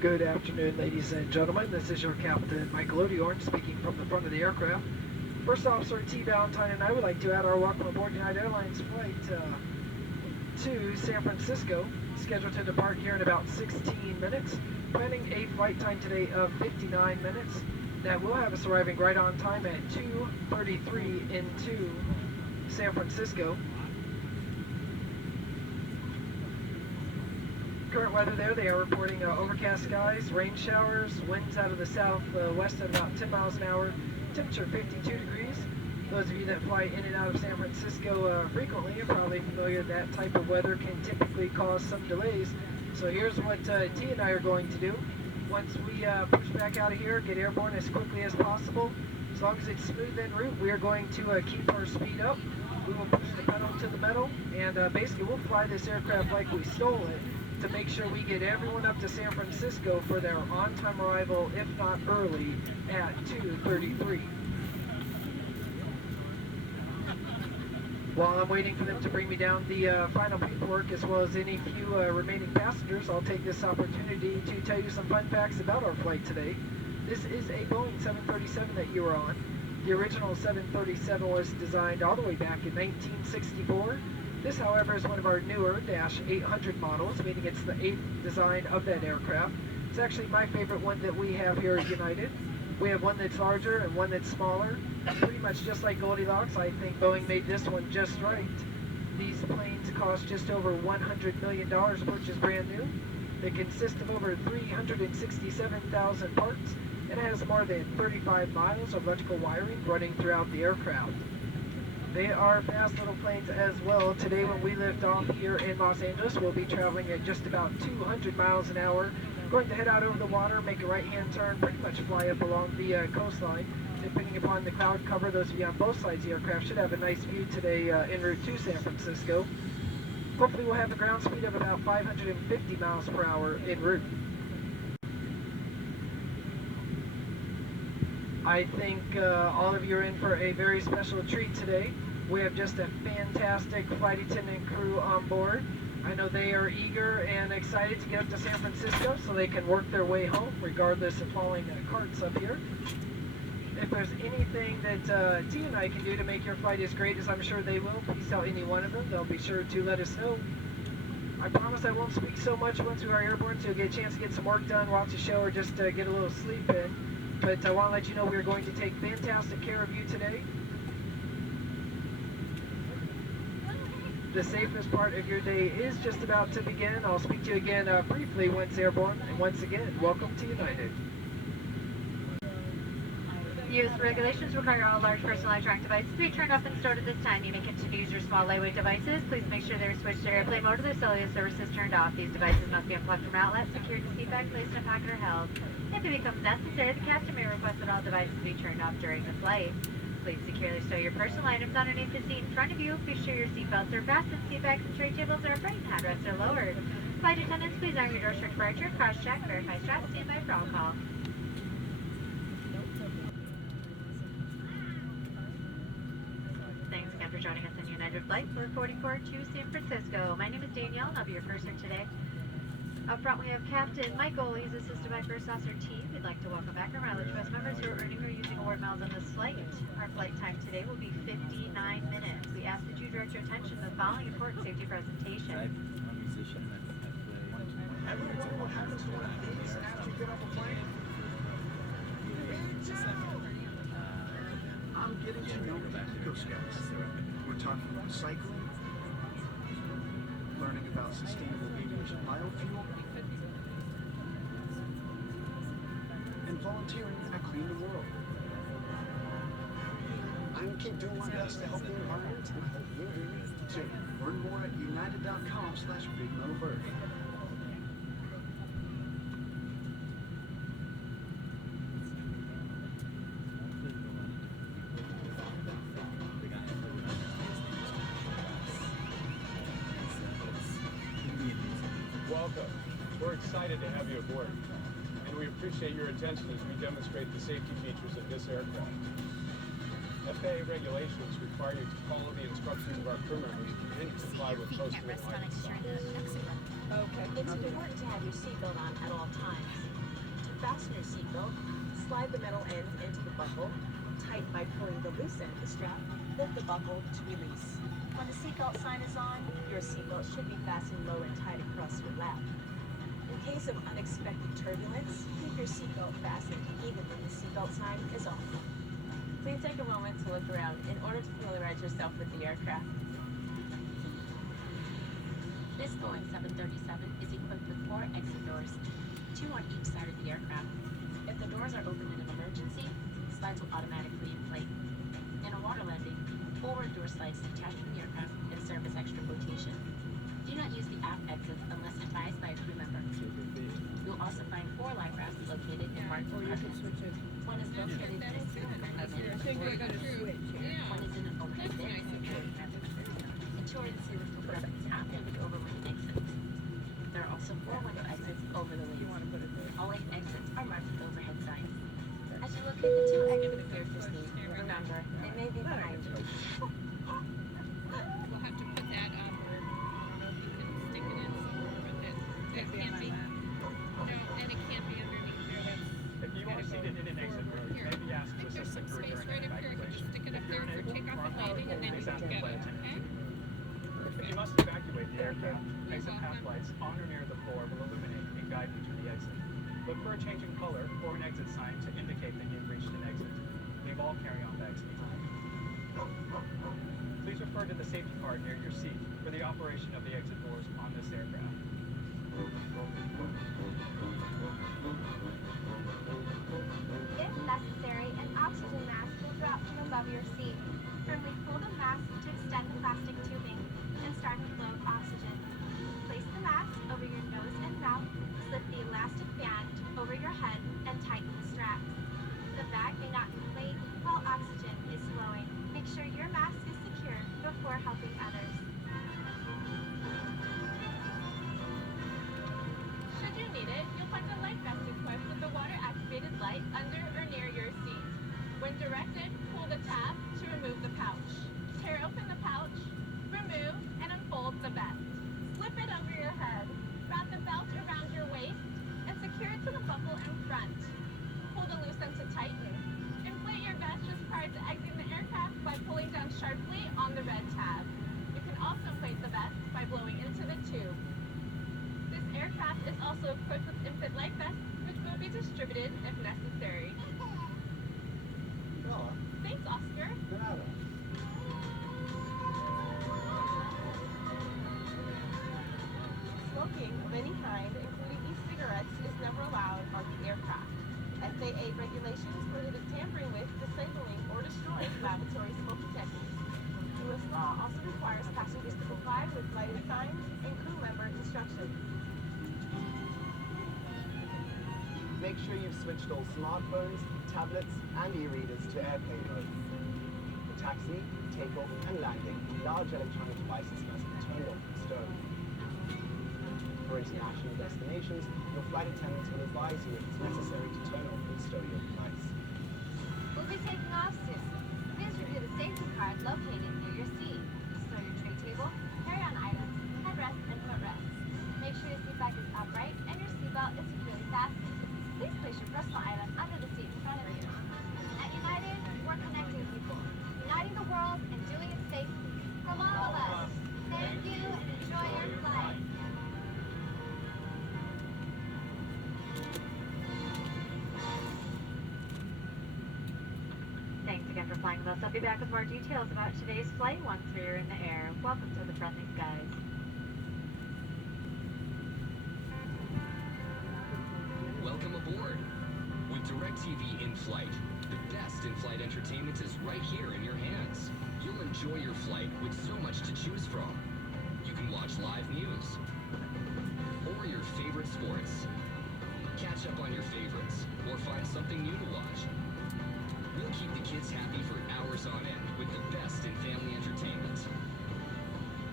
Good afternoon, ladies and gentlemen. This is your Captain Michael Odiorn speaking from the front of the aircraft. First Officer T. Valentine and I would like to add our welcome aboard United Airlines flight to San Francisco, scheduled to depart here in about 16 minutes. Planning a flight time today of 59 minutes. That will have us arriving right on time at 2:33 into San Francisco. Current weather there, they are reporting overcast skies, rain showers, winds out of the southwest at about 10 miles an hour, temperature 52 degrees. Those of you that fly in and out of San Francisco frequently are probably familiar that type of weather can typically cause some delays. So here's what T and I are going to do. Once we push back out of here, get airborne as quickly as possible. As long as it's smooth en route, we are going to keep our speed up. We will push the pedal to the metal, and basically we'll fly this aircraft like we stole it, to make sure we get everyone up to San Francisco for their on-time arrival, if not early, at 2:33. While I'm waiting for them to bring me down the final paperwork as well as any few remaining passengers, I'll take this opportunity to tell you some fun facts about our flight today. This is a Boeing 737 that you are on. The original 737 was designed all the way back in 1964. This, however, is one of our newer -800 models, meaning it's the 8th design of that aircraft. It's actually my favorite one that we have here at United. We have one that's larger and one that's smaller. Pretty much just like Goldilocks, I think Boeing made this one just right. These planes cost just over $100 million to purchase brand new. They consist of over 367,000 parts, and it has more than 35 miles of electrical wiring running throughout the aircraft. They are fast little planes as well. Today when we lift off here in Los Angeles, we'll be traveling at just about 200 miles an hour. Going to head out over the water, make a right-hand turn, pretty much fly up along the coastline. Depending upon the cloud cover, those of you on both sides of the aircraft should have a nice view today en route to San Francisco. Hopefully we'll have a ground speed of about 550 miles per hour en route. I think all of you are in for a very special treat today. We have just a fantastic flight attendant crew on board. I know they are eager and excited to get up to San Francisco so they can work their way home, regardless of hauling carts up here. If there's anything that T and I can do to make your flight as great as I'm sure they will, please tell any one of them. They'll be sure to let us know. I promise I won't speak so much once we are airborne, so you'll get a chance to get some work done, watch a show, or just get a little sleep in. But I want to let you know we're going to take fantastic care of you today. The safest part of your day is just about to begin. I'll speak to you again briefly once airborne. And once again, welcome to United. U.S. regulations require all large personal electronic devices to be turned off and stored at this time. You may continue to use your small lightweight devices. Please make sure they're switched to airplane mode or their cellular services turned off. These devices must be unplugged from outlets, secured to seat bag, placed in a pocket, or held. If it becomes necessary, the captain may request that all devices be turned off during the flight. Please securely stow your personal items underneath the seat in front of you. Be sure your seat belts are fastened, seat bags and tray tables are upright, and headrests are lowered. Flight attendants, please arm your doors for departure, cross-check, verify straps, stand by for all call. Thanks again for joining us on United Flight 444 to San Francisco. My name is Danielle, and I'll be your purser today. Up front we have Captain Michael. He's assisted by First Officer T. We'd like to welcome back our mileage bus members who are earning or using award miles on this flight. Our flight time today will be 59 minutes. We ask that you direct your attention to the following important safety presentation. I'm a musician. I play. What happens to one of these after you get off a plane? I'm getting to know the Eco Scouts. We're talking about cycling, learning about sustainable aviation biofuel, and volunteering at Clean the World. I'm going to keep doing my best to help the environment, and I hope you do too. Learn more at united.com/BigMoBird. Welcome. We're excited to have you aboard, and we appreciate your attention as we demonstrate the safety features of this aircraft. FAA regulations require you to follow the instructions of our crew members and comply with posted lines. Okay. It's important to have your seatbelt on at all times. Fasten your seatbelt, slide the metal ends into the buckle, tighten by pulling the loose end of the strap, lift the buckle to release. When the seatbelt sign is on, your seatbelt should be fastened low and tight across your lap. In case of unexpected turbulence, keep your seatbelt fastened even when the seatbelt sign is off. Please take a moment to look around in order to familiarize yourself with the aircraft. This Boeing 737 is equipped with 4 exit doors, 2 on each side of the aircraft. If the doors are open in an emergency, slides will automatically inflate. In a water landing, forward door slides detach from the aircraft and serve as extra flotation. Do not use the aft exits unless advised by a crew member. You'll also find 4 life rafts located in marked compartments. One is located in a single compartment, one is in an overhead bin security method. Ensure the seal is preferred after the overland exit. There are also 4 window exits over the wings. All 8 exits are marked with overhead signs. As you locate the 2 exits cleared for speed, remember, they may be behind you. We'll have to put that up, or I don't know if you can stick it in somewhere, but that can't be. No, and it can't be underneath there. If you are seated in an exit row, you may be asked to There's assist the some crew space during right up here. I can just evacuation. stick it up If there you're for unable, takeoff and prompt landing, and then please you ask can the get flight it, attendant. okay? If you must evacuate the aircraft, exit path lights on or near the floor will illuminate and guide you to the exit. Look for a changing color or an exit sign to indicate that you've reached an exit. Leave all carry-on bags behind. Please refer to the safety card near your seat for the operation of the exit doors on this aircraft. If necessary, an oxygen mask will drop from above your seat. Firmly pull the mask to extend the plastic tubing and start the flow of oxygen. Place the mask over your nose and mouth, slip the elastic band over your head, and tighten the straps. The bag may not inflate while oxygen is flowing. Make sure your mask is secure before helping others. Should you need it, you'll find the life vest equipped with the water-activated light under or near your seat. When directed, pull the tab to remove the pouch. Tear open the pouch, remove and unfold the vest. Slip it over your head. Wrap the belt around your waist and secure it to the buckle in front. Pull the loose end to tighten. Inflate your vest just prior to exiting the aircraft by pulling down sharply on the red tab. You can also inflate the vest by blowing into the tube. This aircraft is also equipped with infant life vests, which will be distributed if necessary. Thanks, Oscar. Smoking of any kind, including e-cigarettes, is never allowed on the aircraft. FAA regulations prohibit tampering with, disabling, or destroying laboratory smoke detectors. U.S. law also requires passengers to comply with lighted signs and crew member instructions. Make sure you've switched all smartphones, tablets, and e-readers to airplane mode. For taxi, takeoff, and landing, large electronic devices must be turned off and stowed. For international destinations, your flight attendants will advise you if it's necessary to turn off and stow your device. We'll be taking off soon. Please review the safety card located near your seat. Store your tray table, carry-on items, headrest, and footrest. Make sure your seat back is upright and your seatbelt is securely fastened. Please place your personal item under the seat in front of you. At United, we're connecting people, uniting the world, and doing it safely. From all of us, thank you and enjoy your flight. Thanks again for flying with us. I'll be back with more details about today's flight once we're in the air. Welcome to the friendly skies. Welcome aboard. With DirecTV in-flight, the best in-flight entertainment is right here in your hands. You'll enjoy your flight with so much to choose from. You can watch live news or your favorite sports. Catch up on your favorites or find something new to watch. We'll keep the kids happy for hours on end with the best in family entertainment.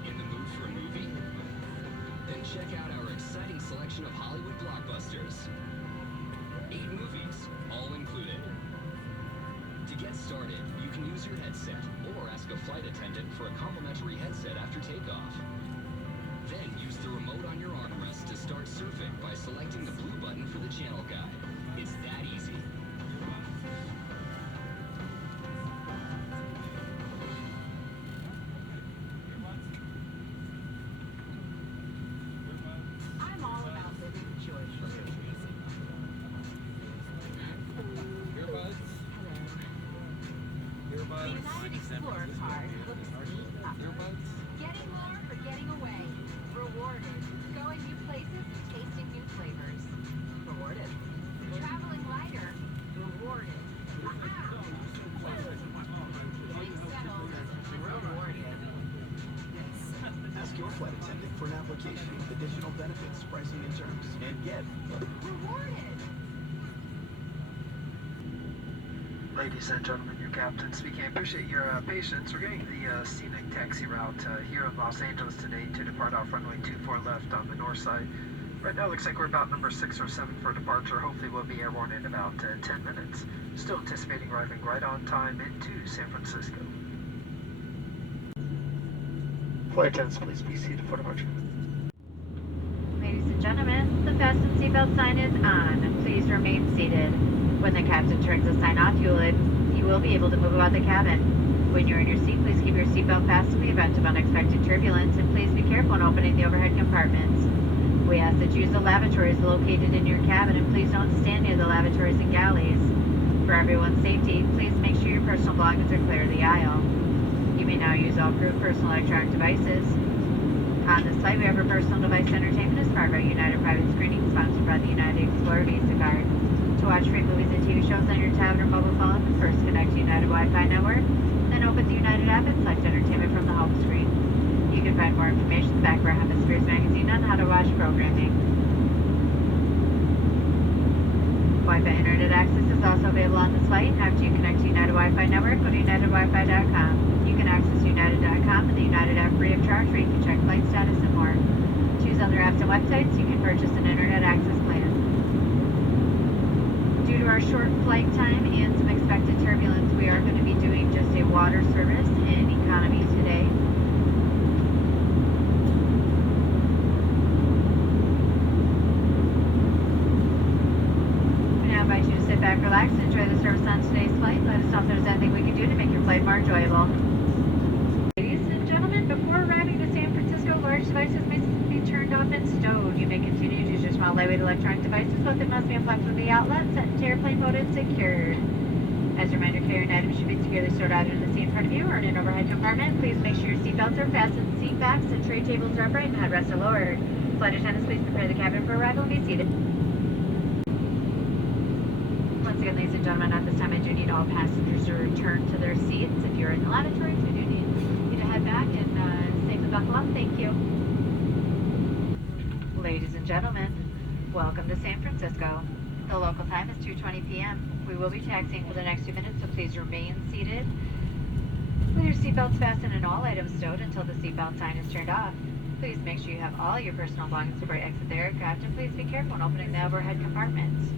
In the mood for a movie? Then check out our exciting selection of Hollywood blockbusters. 8 movies, all included. To get started, you can use your headset or ask a flight attendant for a complimentary headset after takeoff. Then use the remote on your armrest to start surfing by selecting the blue button for the channel guide. It's The United Explorer card looks neat up. Getting more for getting away. Rewarded. Going new places, tasting new flavors. Rewarded. Traveling lighter. Rewarded. Getting settled. Rewarded. Ask your flight attendant for an application with additional benefits, pricing, and terms, and get Rewarded. Ladies and gentlemen, your captain speaking. I appreciate your patience. We're getting the scenic taxi route here in Los Angeles today to depart off runway 24 left on the north side. Right now, looks like we're about number 6 or 7 for departure. Hopefully, we'll be airborne in about 10 minutes. Still anticipating arriving right on time into San Francisco. Flight attendants, please be seated for departure. Ladies and gentlemen, the fasten seatbelt sign is on. Please remain seated. When the captain turns the sign off, you will be able to move about the cabin. When you're in your seat, please keep your seatbelt fastened in the event of unexpected turbulence, and please be careful when opening the overhead compartments. We ask that you use the lavatories located in your cabin, and please don't stand near the lavatories and galleys. For everyone's safety, please make sure your personal belongings are clear of the aisle. You may now use all crew personal electronic devices. On this flight, we have our personal device entertainment as part of our United private screening, sponsored by the United Explorer Visa card. To watch free movies and TV shows on your tablet or mobile phone, first connect to United Wi-Fi network, then open the United app and select entertainment from the home screen. You can find more information in the back of our Hemispheres magazine on how to watch programming. Wi-Fi internet access is also available on this flight. After you connect to United Wi-Fi network, go to UnitedWiFi.com. You can access United.com and the United app free of charge, where you can check flight status and more. Choose other apps and websites. You can purchase an internet access plan. Due to our short flight time and some expected turbulence, we are going to be doing just a water service in economy today. We now invite you to sit back, relax, and enjoy the service on today's flight. Let us know if there's anything we can do to make your flight more enjoyable. Ladies and gentlemen, before arriving to San Francisco, large devices may be turned off and stowed. You may continue to use your small lightweight electronic devices, but they must be unplugged from the outlet, set into airplane mode, and secured. As a reminder, carrying items should be securely stored either in the seat in front of you or in an overhead compartment. Please make sure your seatbelts are fastened, seat backs and tray tables are upright, and headrests are lowered. Flight attendants, please prepare the cabin for arrival and be seated. Once again, ladies and gentlemen, at this time I do need all passengers to return to their seats. If you're in the lavatories, we do need you to head back and safely buckle up. Thank you. Ladies and gentlemen, welcome to San Francisco. The local time is 2:20 p.m. We will be taxiing for the next 2 minutes, so please remain seated with your seatbelts fastened and all items stowed until the seatbelt sign is turned off. Please make sure you have all your personal belongings before you exit the aircraft, and please be careful when opening the overhead compartments.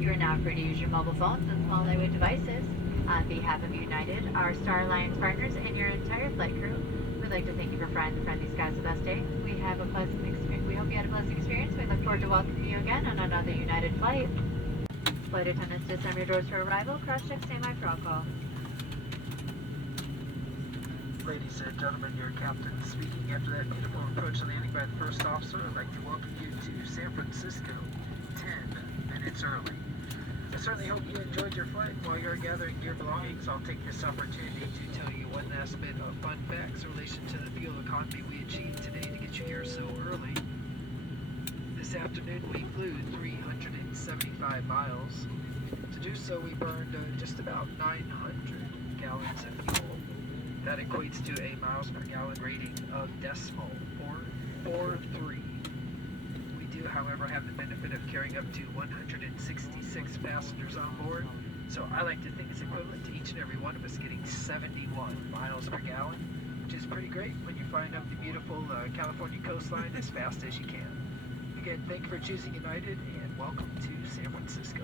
You are now free to use your mobile phones and small lightweight devices. On behalf of United, our Star Alliance partners, and your entire flight crew, we'd like to thank you for flying the friendly skies with us today. We hope you had a pleasant experience. We look forward to welcoming you again on another United flight. Flight attendants, disarm your doors for arrival. Cross-check, stand by for all call. Ladies and gentlemen, your captain speaking. After that beautiful approach and landing by the first officer, I'd like to welcome you to San Francisco 10 minutes early. I certainly hope you enjoyed your flight. While you're gathering your belongings, I'll take this opportunity to tell you one last bit of fun facts in relation to the fuel economy we achieved today to get you here so early. This afternoon we flew 375 miles. To do so, we burned just about 900 gallons of fuel. That equates to a miles per gallon rating of decimal 443. We do, however, have the benefit of carrying up to 166 passengers on board, so I like to think it's equivalent to each and every one of us getting 71 miles per gallon, which is pretty great when you find up the beautiful California coastline as fast as you can. Again, thank you for choosing United, and welcome to San Francisco.